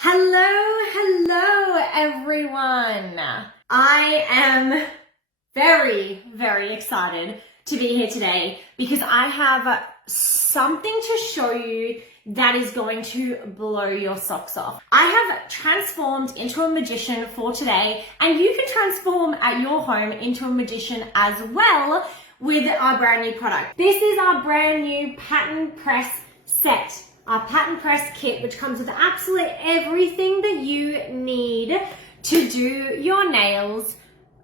Hello everyone. I am very, very excited to be here today because I have something to show you that is going to blow your socks off. I have transformed into a magician for today, and you can transform at your home into a magician as well with our brand new product. This is our brand new pattern press set. Our pattern press kit, which comes with absolutely everything that you need to do your nails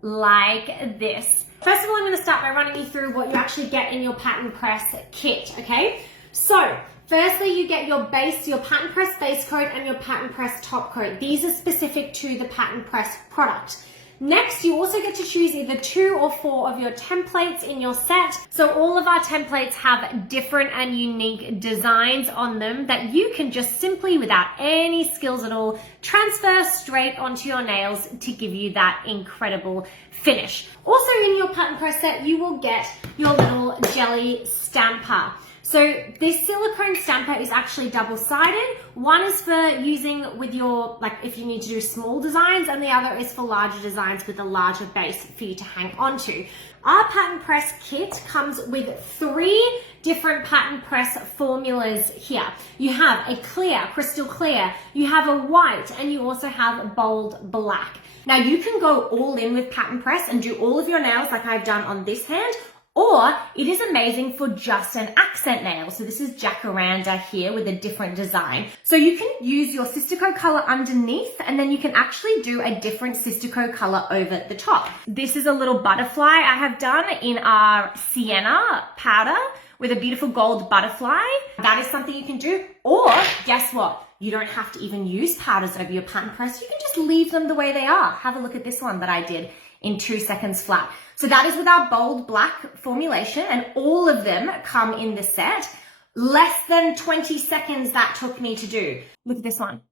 like this. First of all, I'm going to start by running you through what you actually get in your pattern press kit, okay? So, firstly, you get your base, your pattern press base coat and your pattern press top coat. These are specific to the pattern press product. Next, you also get to choose either 2 or 4 of your templates in your set. So all of our templates have different and unique designs on them that you can just simply, without any skills at all, transfer straight onto your nails to give you that incredible finish. Also in your pattern press set, you will get your little jelly stamper. So this silicone stamper is actually double-sided. One is for using with your, like if you need to do small designs, and the other is for larger designs with a larger base for you to hang onto. Our pattern press kit comes with 3 different pattern press formulas here. You have a clear, crystal clear, you have a white, and you also have bold black. Now you can go all in with pattern press and do all of your nails like I've done on this hand, or it is amazing for just an accent nail. So this is jacaranda here with a different design. So you can use your Sistaco color underneath, and then you can actually do a different Sistaco color over the top. This is a little butterfly I have done in our sienna powder with a beautiful gold butterfly. That is something you can do. Or guess what? You don't have to even use powders over your pattern press. You can just leave them the way they are. Have a look at this one that I did in 2 seconds flat. So that is with our bold black formulation, and all of them come in the set. Less than 20 seconds that took me to do. Look at this one.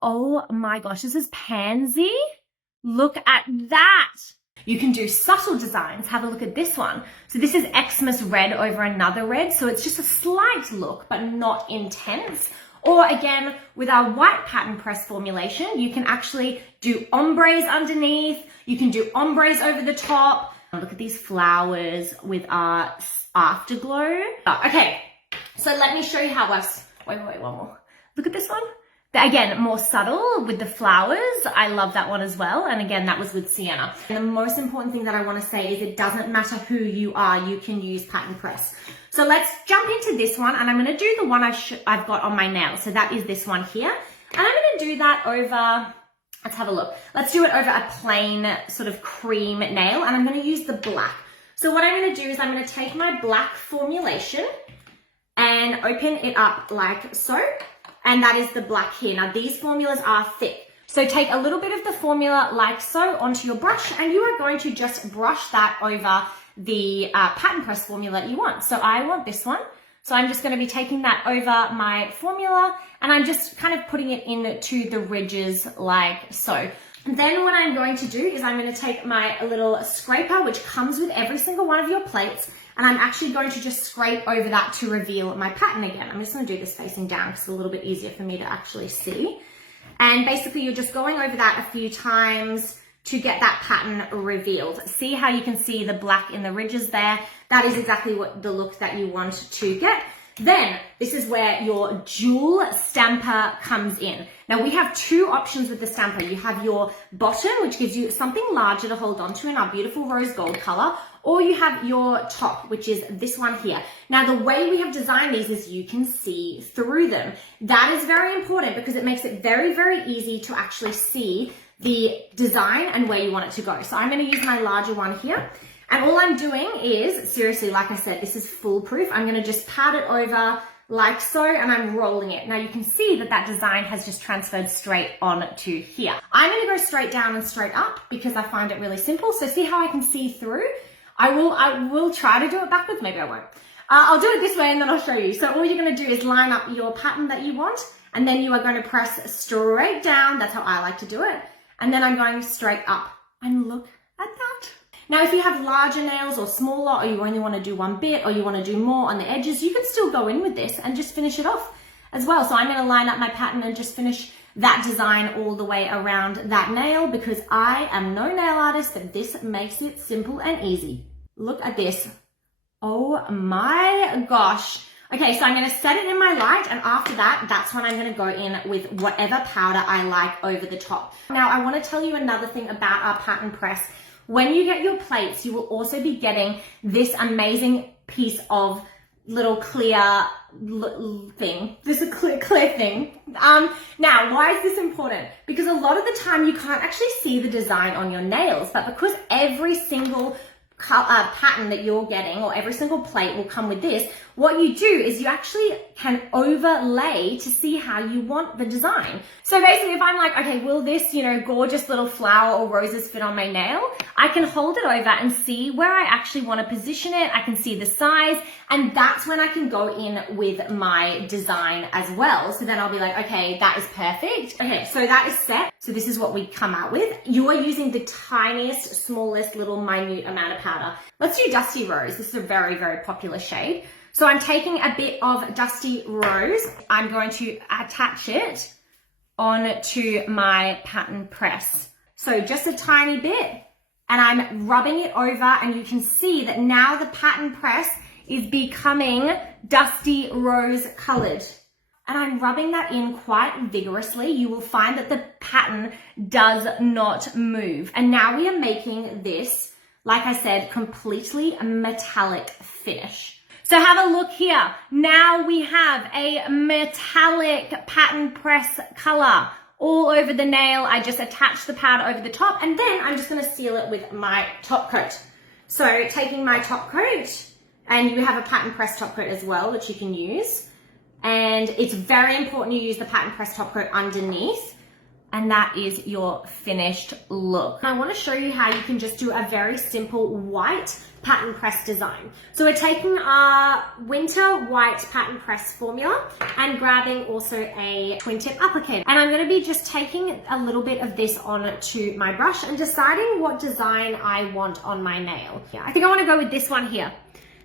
Oh my gosh, this is pansy. Look at that. You can do subtle designs. Have a look at this one. So this is Xmas red over another red. So it's just a slight look, but not intense. Or again, with our white pattern press formulation, you can actually do ombres underneath. You can do ombres over the top. Look at these flowers with our afterglow. Okay, so let me show you how it works. Wait, one more. Look at this one. Again, more subtle with the flowers. I love that one as well. And again, that was with sienna. And the most important thing that I want to say is it doesn't matter who you are, you can use pattern press. So let's jump into this one, and I'm going to do the one I've got on my nail. So that is this one here. And I'm going to do that over, let's have a look. Let's do it over a plain sort of cream nail, and I'm going to use the black. So what I'm going to do is I'm going to take my black formulation and open it up like so. And that is the black here. Now these formulas are thick. So take a little bit of the formula like so onto your brush, and you are going to just brush that over the pattern press formula you want. So I want this one. So I'm just going to be taking that over my formula, and I'm just kind of putting it into the ridges like so. And then what I'm going to do is I'm going to take my little scraper, which comes with every single one of your plates, and I'm actually going to just scrape over that to reveal my pattern again. I'm just going to do this facing down because it's a little bit easier for me to actually see. And basically you're just going over that a few times to get that pattern revealed. See how you can see the black in the ridges there? That is exactly what the look that you want to get. Then this is where your jewel stamper comes in. Now we have 2 options with the stamper. You have your bottom, which gives you something larger to hold on to in our beautiful rose gold color, or you have your top, which is this one here. Now the way we have designed these is you can see through them. That is very important because it makes it very, very easy to actually see the design and where you want it to go. So I'm going to use my larger one here. And all I'm doing is, seriously, like I said, this is foolproof. I'm going to just pat it over like so, and I'm rolling it. Now you can see that that design has just transferred straight on to here. I'm going to go straight down and straight up because I find it really simple. So see how I can see through? I will try to do it backwards. Maybe I won't. I'll do it this way and then I'll show you. So all you're going to do is line up your pattern that you want, and then you are going to press straight down. That's how I like to do it. And then I'm going straight up, and look at that. Now, if you have larger nails or smaller, or you only want to do one bit, or you want to do more on the edges, you can still go in with this and just finish it off as well. So I'm going to line up my pattern and just finish that design all the way around that nail because I am no nail artist, but this makes it simple and easy. Look at this. Oh my gosh. Okay, so I'm going to set it in my light, and after that, that's when I'm going to go in with whatever powder I like over the top. Now, I want to tell you another thing about our pattern press. When you get your plates, you will also be getting this amazing piece of little clear thing. This is a clear thing. Now, why is this important? Because a lot of the time you can't actually see the design on your nails, but because every single pattern that you're getting or every single plate will come with this, what you do is you actually can overlay to see how you want the design. So basically, if I'm like, okay, will this, gorgeous little flower or roses fit on my nail? I can hold it over and see where I actually want to position it. I can see the size, and that's when I can go in with my design as well. So then I'll be like, okay, that is perfect. Okay, so that is set. So this is what we come out with. You are using the tiniest, smallest, little minute amount of powder. Let's do Dusty Rose. This is a very, very popular shade. So I'm taking a bit of Dusty Rose. I'm going to attach it onto my pattern press. So just a tiny bit, and I'm rubbing it over, and you can see that now the pattern press is becoming Dusty Rose colored. And I'm rubbing that in quite vigorously. You will find that the pattern does not move. And now we are making this, like I said, completely metallic finish. So have a look here. Now we have a metallic pattern press color all over the nail. I just attached the powder over the top, and then I'm just going to seal it with my top coat. So taking my top coat, and you have a pattern press top coat as well, which you can use. And it's very important you use the pattern press top coat underneath, and that is your finished look. I want to show you how you can just do a very simple white pattern press design. So we're taking our winter white pattern press formula and grabbing also a twin tip applicator. And I'm going to be just taking a little bit of this onto my brush and deciding what design I want on my nail. Yeah, I think I want to go with this one here.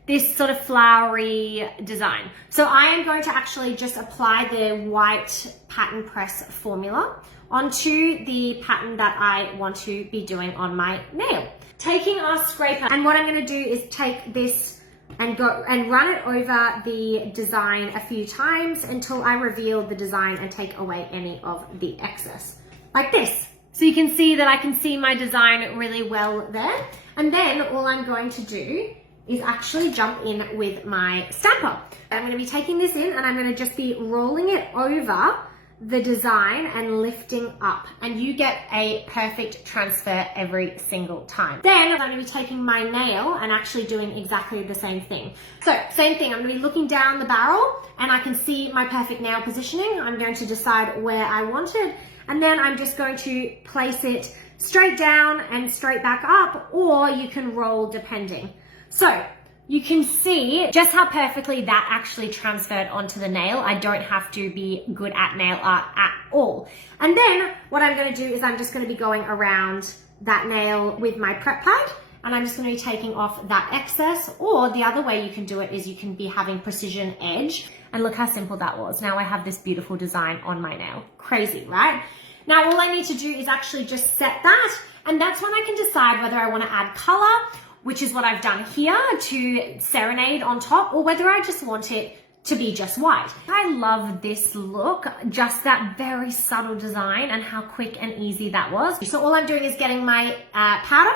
This sort of flowery design. So I am going to actually just apply the white pattern press formula onto the pattern that I want to be doing on my nail. Taking our scraper, and what I'm going to do is take this and go and run it over the design a few times until I reveal the design and take away any of the excess, like this. So you can see that I can see my design really well there. And then all I'm going to do is actually jump in with my stamper. I'm going to be taking this in, and I'm going to just be rolling it over the design and lifting up, and you get a perfect transfer every single time. Then I'm going to be taking my nail and actually doing exactly the same thing. So same thing, I'm going to be looking down the barrel, and I can see my perfect nail positioning. I'm going to decide where I want it, and then I'm just going to place it straight down and straight back up, or you can roll depending. So you can see just how perfectly that actually transferred onto the nail. I don't have to be good at nail art at all. And then what I'm going to do is I'm just going to be going around that nail with my prep pad, and I'm just going to be taking off that excess. Or the other way you can do it is you can be having precision edge. And look how simple that was. Now I have this beautiful design on my nail. Crazy, right? Now all I need to do is actually just set that, and that's when I can decide whether I want to add color, which is what I've done here to serenade on top, or whether I just want it to be just white. I love this look, just that very subtle design and how quick and easy that was. So all I'm doing is getting my powder,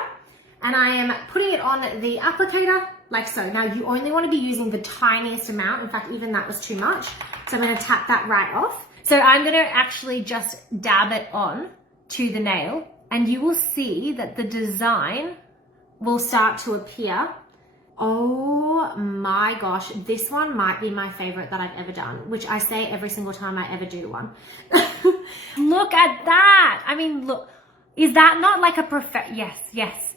and I am putting it on the applicator like so. Now you only want to be using the tiniest amount. In fact, even that was too much. So I'm going to tap that right off. So I'm going to actually just dab it on to the nail, and you will see that the design will start to appear. Oh my gosh, this one might be my favorite that I've ever done, which I say every single time I ever do one. Look at that. I mean, look, is that not like a perfect, yes.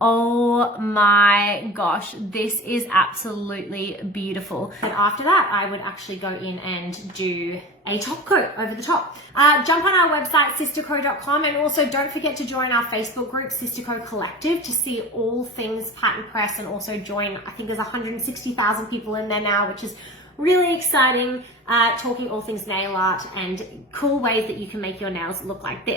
Oh my gosh, this is absolutely beautiful. And after that, I would actually go in and do a top coat over the top. Jump on our website, sistaco.com, and also don't forget to join our Facebook group, Sistaco Collective, to see all things pattern press, and also join, I think there's 160,000 people in there now, which is really exciting, talking all things nail art and cool ways that you can make your nails look like this.